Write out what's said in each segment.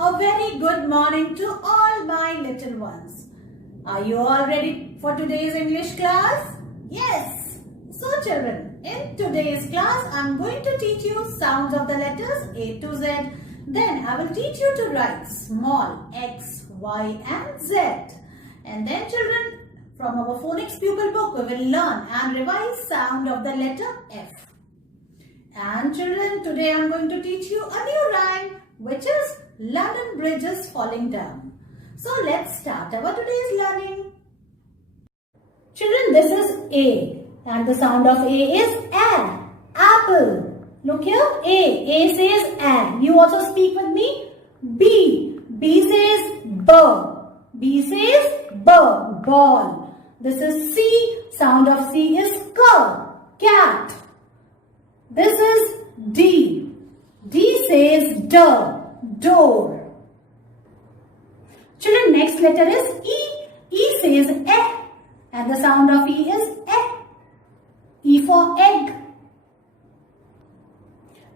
A very good morning to all my little ones. Are you all ready for today's English class? Yes. So children, in today's class, I am going to teach you sounds of the letters A to Z. Then I will teach you to write small x, y and z. And then children, from our phonics pupil book, we will learn and revise sound of the letter F. And children, today I am going to teach you a new rhyme, which is London Bridge is falling down. So let's start our today's learning. Children, this is A and the sound of A is A. Apple. Look here, A. A says A. You also speak with me. B. B says B. B says B. Ball. This is C. Sound of C is K. Cat. This is D. D says D. Door. Children, next letter is E. E says E. And the sound of E is E. E for egg.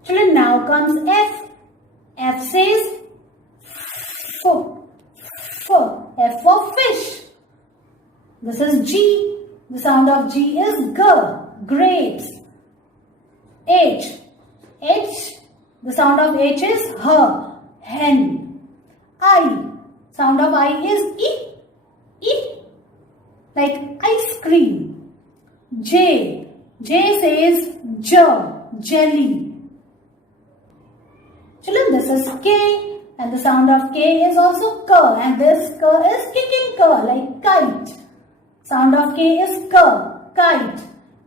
Children, now comes F. F says F. F. F for fish. This is G. The sound of G is G. Grapes. H. H. The sound of H is H. Hen. I. Sound of I is E. E. Like ice cream. J. J says J. Jelly. Children, this is K. And the sound of K is also K. And this K is kicking K like kite. Sound of K is K. Kite.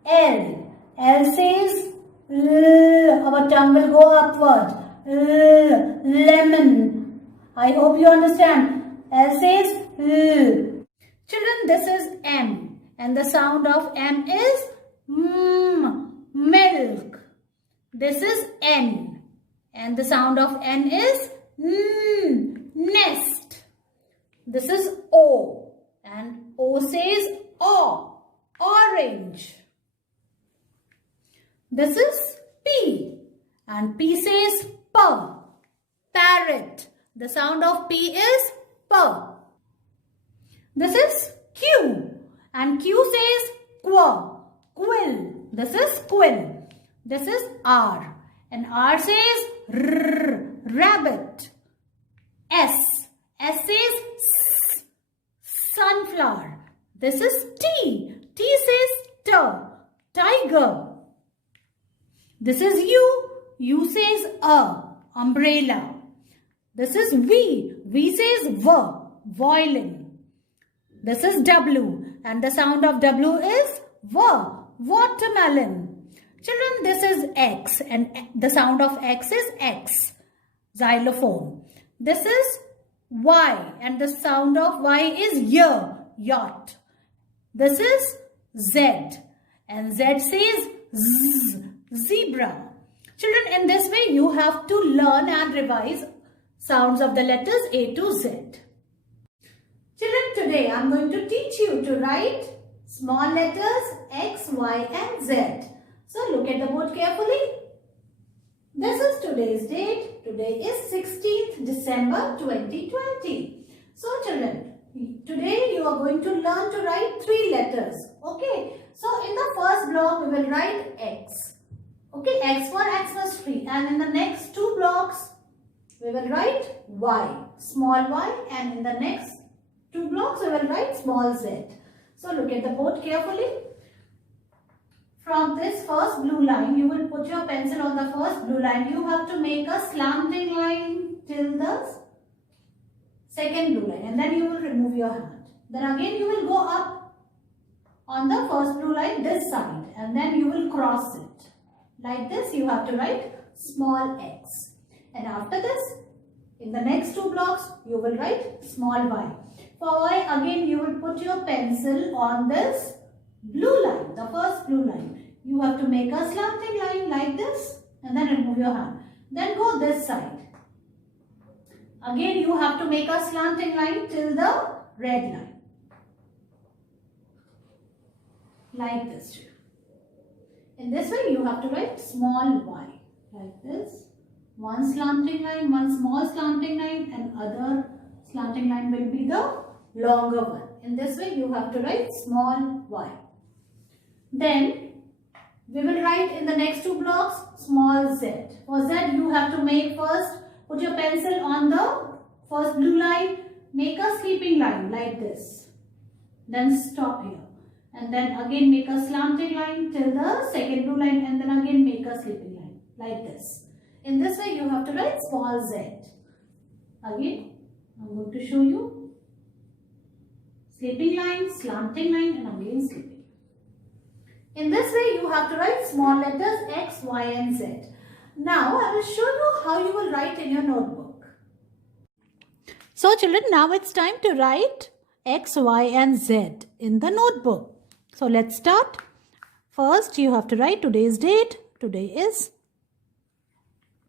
L. L says L. Our tongue will go upward. L. Lemon. I hope you understand. L says L. Children, this is M. And the sound of M is milk. This is N. And the sound of N is nest. This is O. And O says O. Orange. This is P. And P says P. Parrot. The sound of P is P. This is Q. And Q says Qu. Quill. This is quill. This is R. And R says rabbit. S. S says sunflower. This is T. T says tiger. This is U. U says umbrella. This is V. V says violin. This is W. And the sound of W is watermelon. Children, this is X. And the sound of X is X. Xylophone. This is Y. And the sound of Y is yacht. This is Z. And Z says Z. Zebra. Children, in this way you have to learn and revise sounds of the letters A to Z. Children, today I am going to teach you to write small letters X, Y and Z. So look at the board carefully. This is today's date. Today is 16th December 2020. So children, today you are going to learn to write 3 letters. Okay. So in the first block we will write X. Okay, X for Xmas tree. And in the next 2 blocks we will write Y, small y. And in the next 2 blocks we will write small z. So look at the board carefully. From this first blue line, you will put your pencil on the first blue line. You have to make a slanting line till the second blue line. And then you will remove your hand. Then again you will go up on the first blue line this side. And then you will cross it. Like this you have to write small x. And after this, in the next 2 blocks, you will write small y. For y, again you will put your pencil on this blue line, the first blue line. You have to make a slanting line like this and then remove your hand. Then go this side. Again you have to make a slanting line till the red line. Like this. In this way you have to write small y. Like this. One slanting line, one small slanting line, and other slanting line will be the longer one. In this way you have to write small y. Then we will write in the next two blocks small z. For z you have to make first, put your pencil on the first blue line, make a sleeping line like this. Then stop here. And then again make a slanting line till the second blue line, and then again make a sleeping line like this. In this way you have to write small z. Again I'm going to show you. Sleeping line, slanting line, and again sleeping. In this way you have to write small letters x, y and z. Now I will show you how you will write in your notebook. So children, now it's time to write x, y and z in the notebook. So let's start. First you have to write today's date. Today is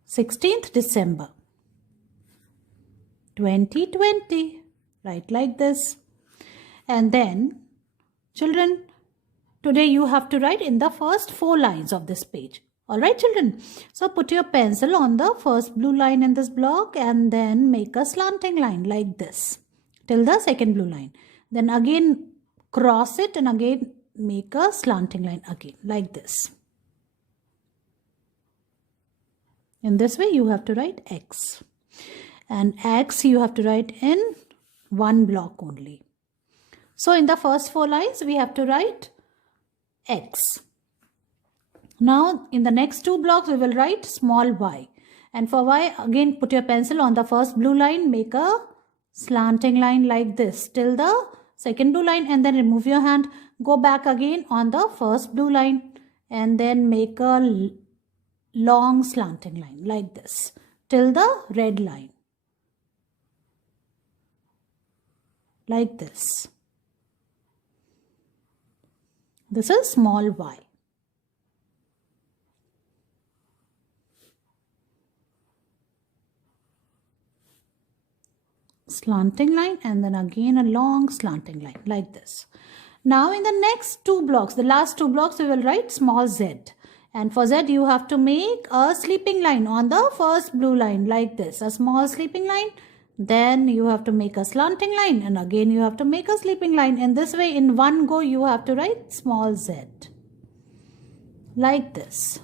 16th December 2020. Write like this. And then children, today you have to write in the first 4 lines of this page. Alright children, so put your pencil on the first blue line in this block and then make a slanting line like this till the second blue line. Then again cross it and again make a slanting line again like this. In this way you have to write x. And x you have to write in one block only. So in the first 4 lines we have to write x. Now in the next 2 blocks we will write small y. And for y again put your pencil on the first blue line, make a slanting line like this till the second blue line, and then remove your hand, go back again on the first blue line and then make a long slanting line like this till the red line like this. This is small y. Slanting line and then again a long slanting line like this. Now in the next 2 blocks, the last 2 blocks, we will write small z. And for z you have to make a sleeping line on the first blue line like this. A small sleeping line. Then you have to make a slanting line and again you have to make a sleeping line. In this way in one go you have to write small z like this.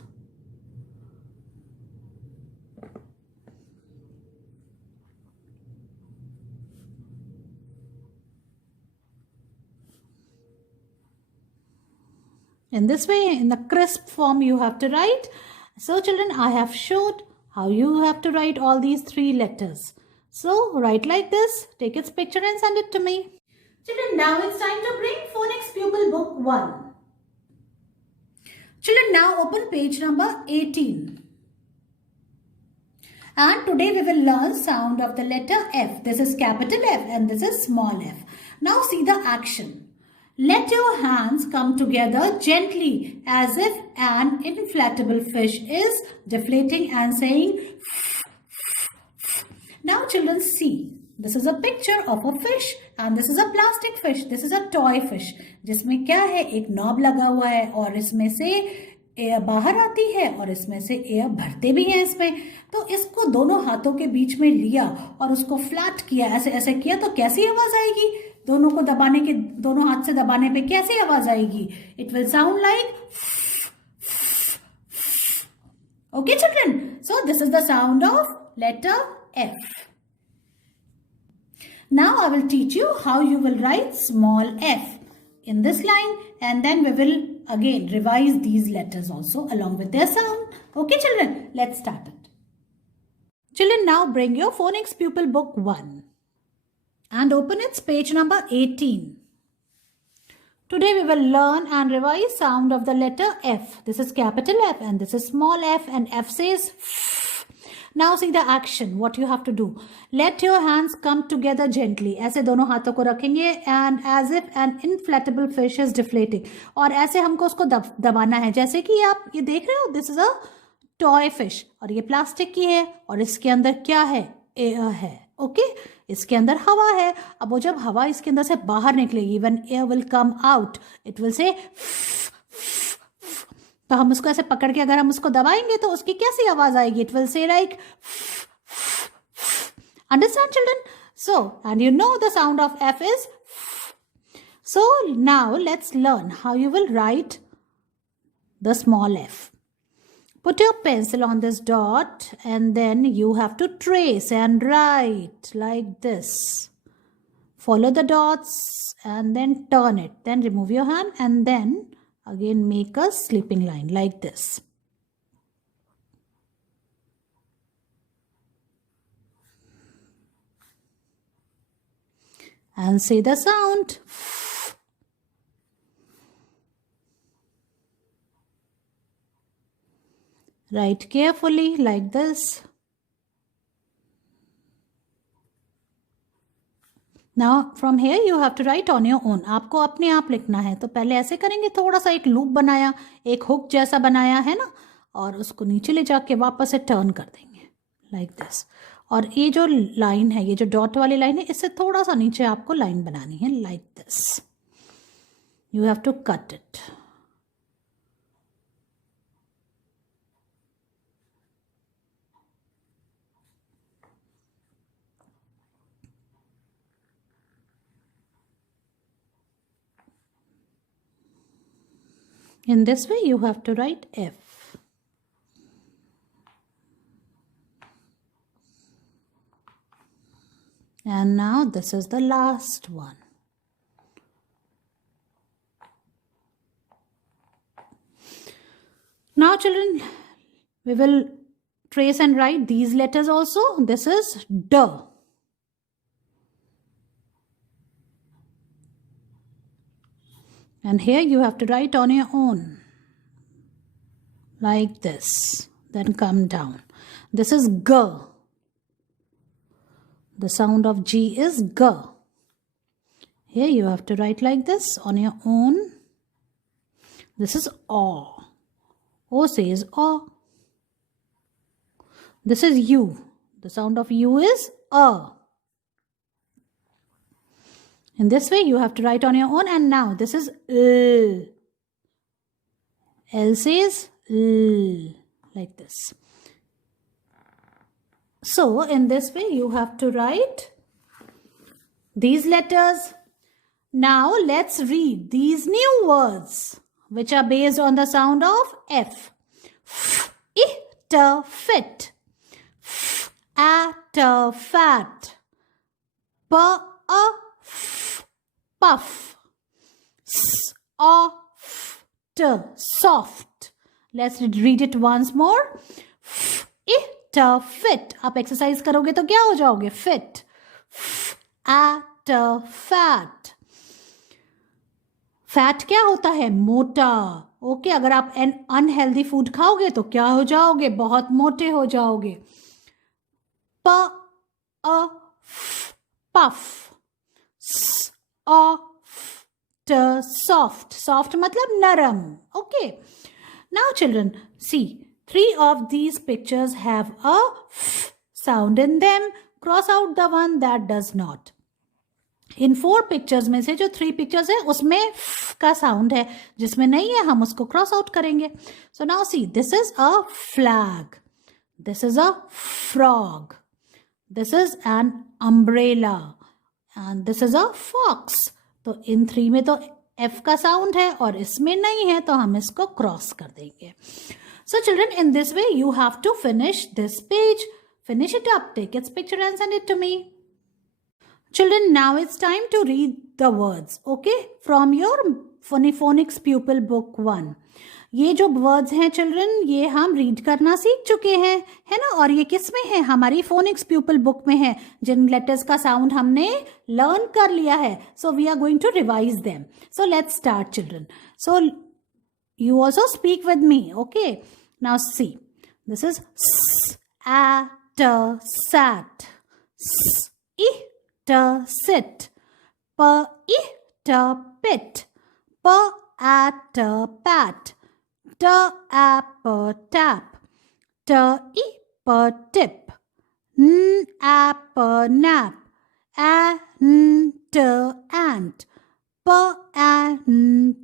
In this way, in the crisp form you have to write. So children, I have showed how you have to write all these 3 letters. So write like this, take its picture and send it to me. Children, now it's time to bring Phonics Pupil Book 1. Children, now open page number 18. And today we will learn sound of the letter F. This is capital F and this is small f. Now see the action. Let your hands come together gently as if an inflatable fish is deflating and saying. Now children, see. This is a picture of a fish and this is a plastic fish. This is a toy fish. जिसमें क्या है, एक knob लगा हुआ है और इसमें से एयर बाहर आती है और इसमें से एयर भरते भी हैं इसमें. तो इसको दोनों हाथों के बीच में लिया और उसको फ्लैट किया, ऐसे ऐसे किया तो कैसी आवाज आएगी? दोनों को दबाने के, दोनों हाथ से दबाने पे कैसी आवाज आएगी? It will sound like. Okay children, so this is the sound of letter F. Now I will teach you how you will write small f in this line and then we will again revise these letters also along with their sound. Okay children, let's start it. Children, now bring your Phonics Pupil Book 1 and open its page number 18. Today we will learn and revise sound of the letter F. This is capital F and this is small f and F says F. Now see the action. What you have to do. Let your hands come together gently. ऐसे दोनों हाथों को रखेंगे and as if an inflatable fish is deflating. और ऐसे हमको उसको दबाना है. जैसे कि आप ये देख रहे हो. This is a toy fish. और ये प्लास्टिक की है और इसके अंदर क्या है? Air है. ओके इसके अंदर हवा है. अब वो जब हवा इसके अंदर से बाहर निकलेगी, when air will come out, it will say तो हम उसको ऐसे पकड़ के अगर हम उसको दबाएंगे तो उसकी कैसी आवाज आएगी? It will say like. Understand, children? So, and you know the sound of F is F. So, now let's learn how you will write the small f. Put your pencil on this dot and then you have to trace and write like this. Follow the dots and then turn it. Then remove your hand and then again make a sleeping line like this. And say the sound. Write carefully like this. Now from here you have to write on your own. आपको अपने आप लिखना है तो पहले ऐसे करेंगे, थोड़ा सा एक लूप बनाया, एक हुक जैसा बनाया है ना, और उसको नीचे ले जाके वापस से टर्न कर देंगे लाइक दिस. और ये जो लाइन है, ये जो डॉट वाली लाइन है, इससे थोड़ा सा नीचे आपको लाइन बनानी है like this. You have to cut it. In this way, you have to write F. And now this is the last one. Now, children, we will trace and write these letters also. This is D. And here you have to write on your own like this, then come down. This is G. The sound of G is G. Here you have to write like this on your own. This is O. O says O. This is U. The sound of U is A. In this way, you have to write on your own. And now, this is L. L says L, like this. So, in this way, you have to write these letters. Now, let's read these new words, which are based on the sound of F. F, it, fit. F, at, fat. P, puff. Soft. Soft. Let's read it once more. It, fit. आप exercise करोगे तो क्या हो जाओगे? Fit. At, fat. Fat क्या होता है? मोटा. ओके, अगर आप अनहेल्दी फूड खाओगे तो क्या हो जाओगे? बहुत मोटे हो जाओगे. पफ. Soft. Soft मतलब नरम. Okay. Now children, see, 3 of these pictures have a f sound in them. Cross out the one that does not. In 4 pictures में से जो 3 पिक्चर्स है उसमें f का साउंड है, जिसमें नहीं है हम उसको क्रॉस आउट करेंगे. So now see, this is a flag, this is a frog, this is an umbrella and this is a fox. तो इन 3 में तो F का साउंड है और इसमें नहीं है, तो हम इसको क्रॉस कर देंगे. So children, in this way you have to finish this page. Finish it up, take its picture and send it to me. Children, now it's time to read the words, okay? From your Phonics Pupil Book 1. ये जो words हैं children, ये हम read करना सीख चुके हैं, है ना? और ये किस में है? हमारी फोनिक्स प्यूपल बुक में है, जिन लेटर्स का साउंड हमने लर्न कर लिया है. So we are going to revise them. So let's start children. So you also speak with me, okay? Now see, this is at, sat, it, sit, it, pit, at, pat, ap, tap, ip, tip, ap, nap, ant,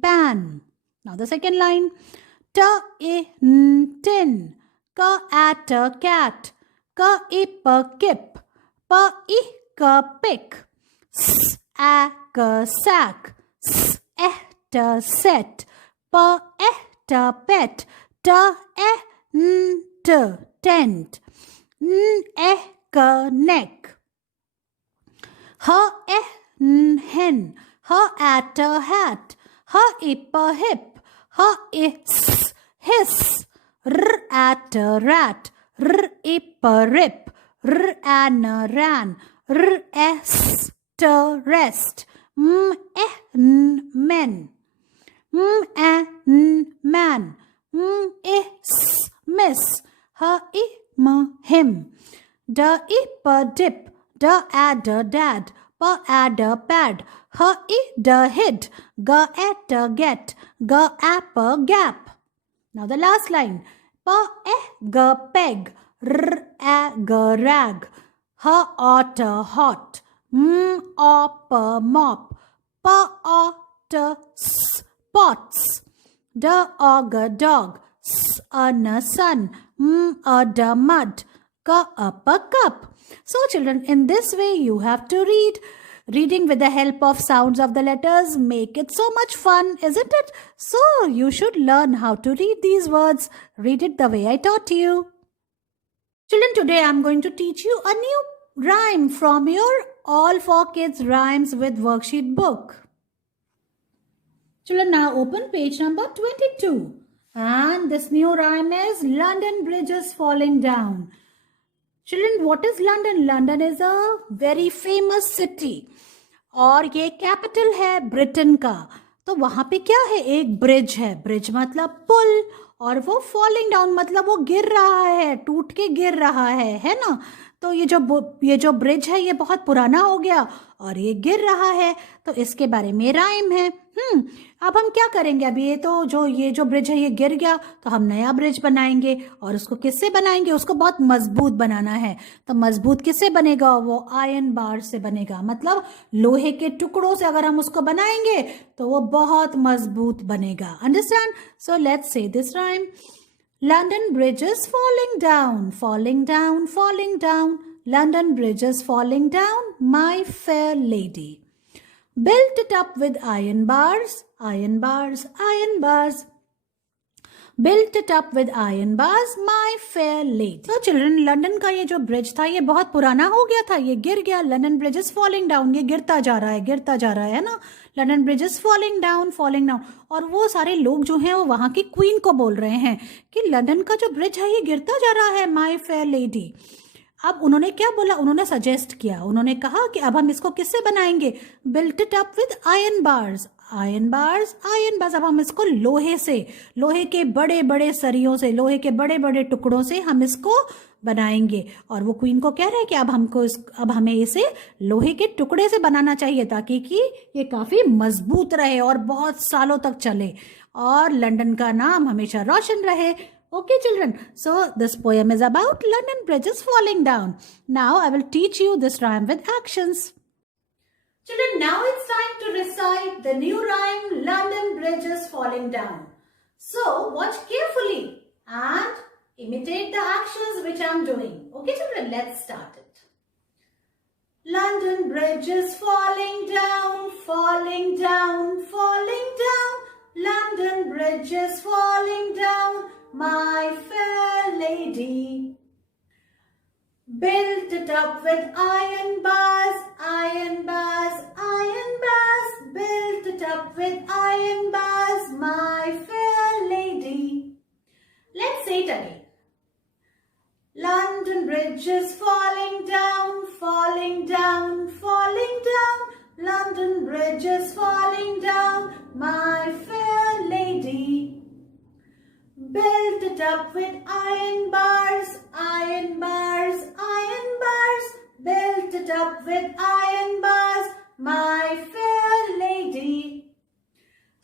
pan. Now the second line, tin, at, cat, ip, kip, P-I-K, pick. S-A-K, sack. S-E-T, set. P-E-T, pet. T-E-N-T, tent. N-E-K, neck. H-E-N, hen. H-A-T, hat. H-I-P, hip. H-I-S, hiss. R-A-T, rat. R-I-P, rip. R-A-N, ran. R-E-S-T, rest. M-E-N, men. M-A-N, man. M-I-S, miss. H-I-M, him. D-I-P, dip. D-A-D, dad. P-A-D, pad. H-I-D, hid. G-A-T, get. G-A-P, gap. Now the last line. P-E-G, peg. R-A-G, rag. H-O-T, hot. M-O-P, mop. P-O-T, spots. D-O-G, dog. S-N, sun. M-A-D, mud. K-U-P, cup. So children, in this way you have to read. Reading with the help of sounds of the letters make it so much fun, isn't it? So you should learn how to read these words. Read it the way I taught you. Children, today I'm going to teach you a new rhyme from your All for Kids Rhymes with Worksheet book. Children, now open page number 22. And this new rhyme is London Bridge is falling down. Children, what is London? London is a very famous city और ये capital है Britain का. तो वहाँ पे क्या है? एक ब्रिज है. ब्रिज मतलब पुल, और वो फॉलिंग डाउन मतलब वो गिर रहा है, टूट के गिर रहा है ना. तो ये जो ब्रिज है ये बहुत पुराना हो गया और ये गिर रहा है. तो इसके बारे में राइम है. अब हम क्या करेंगे? अब ये जो ब्रिज है ये गिर गया, तो हम नया ब्रिज बनाएंगे. और उसको किससे बनाएंगे? उसको बहुत मजबूत बनाना है. तो मजबूत किससे बनेगा? वो आयरन बार से बनेगा. मतलब लोहे के टुकड़ों से अगर हम उसको बनाएंगे तो वो बहुत मजबूत बनेगा. Understand? So let's say this rhyme. London Bridge is falling down, falling down, falling down. London Bridge is falling down, my fair lady. Built it up with iron bars, iron bars, iron bars. Built it up with iron bars, my fair lady. So children, London का ये जो bridge था ये बहुत पुराना हो गया था, ये गिर गया. London Bridge is falling down, ये गिरता जा रहा है ना. London Bridge is falling down, falling down. और वो सारे लोग जो हैं वो वहाँ की क्वीन को बोल रहे हैं कि लंदन का जो ब्रिज है ये गिरता जा रहा है, my fair lady. अब उन्होंने क्या बोला? उन्होंने सजेस्ट किया, उन्होंने कहा कि अब हम इसको किससे बनाएंगे? Built it up with iron bars, iron bars, iron bars. अब हम इसको लोहे के बड़े बड़े सरियों से, लोहे के बड़े बड़े टुकड़ों से हम इसको बनाएंगे. और वो क्वीन को कह रहे हैं कि अब हमें इसे लोहे के टुकड़े से बनाना चाहिए ताकि कि ये काफी मजबूत रहे और बहुत सालों तक चले और लंदन का नाम हमेशा रोशन रहे. Okay, children. So this poem is about London Bridge is falling down. Now I will teach you this rhyme with actions. Children, now it's time to recite the new rhyme, London Bridge is falling down. So watch carefully and imitate the actions which I'm doing. Okay, children, let's start it. London Bridge is falling down, falling down, falling down. London Bridge is falling down, my fair lady. Built it up with iron bars, iron bars, iron bars. Built it up with iron bars, my fair lady. Let's say it again. London Bridge is falling down, falling down, falling down. London Bridge is falling down, my fair lady. Built it up with iron bars, iron bars, iron bars. Built it up with iron bars, my fair lady.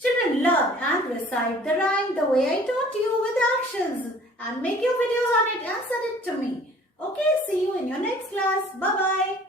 Children, learn and recite the rhyme the way I taught you with actions and make your videos on it and send it to me. Okay, see you in your next class. Bye-bye.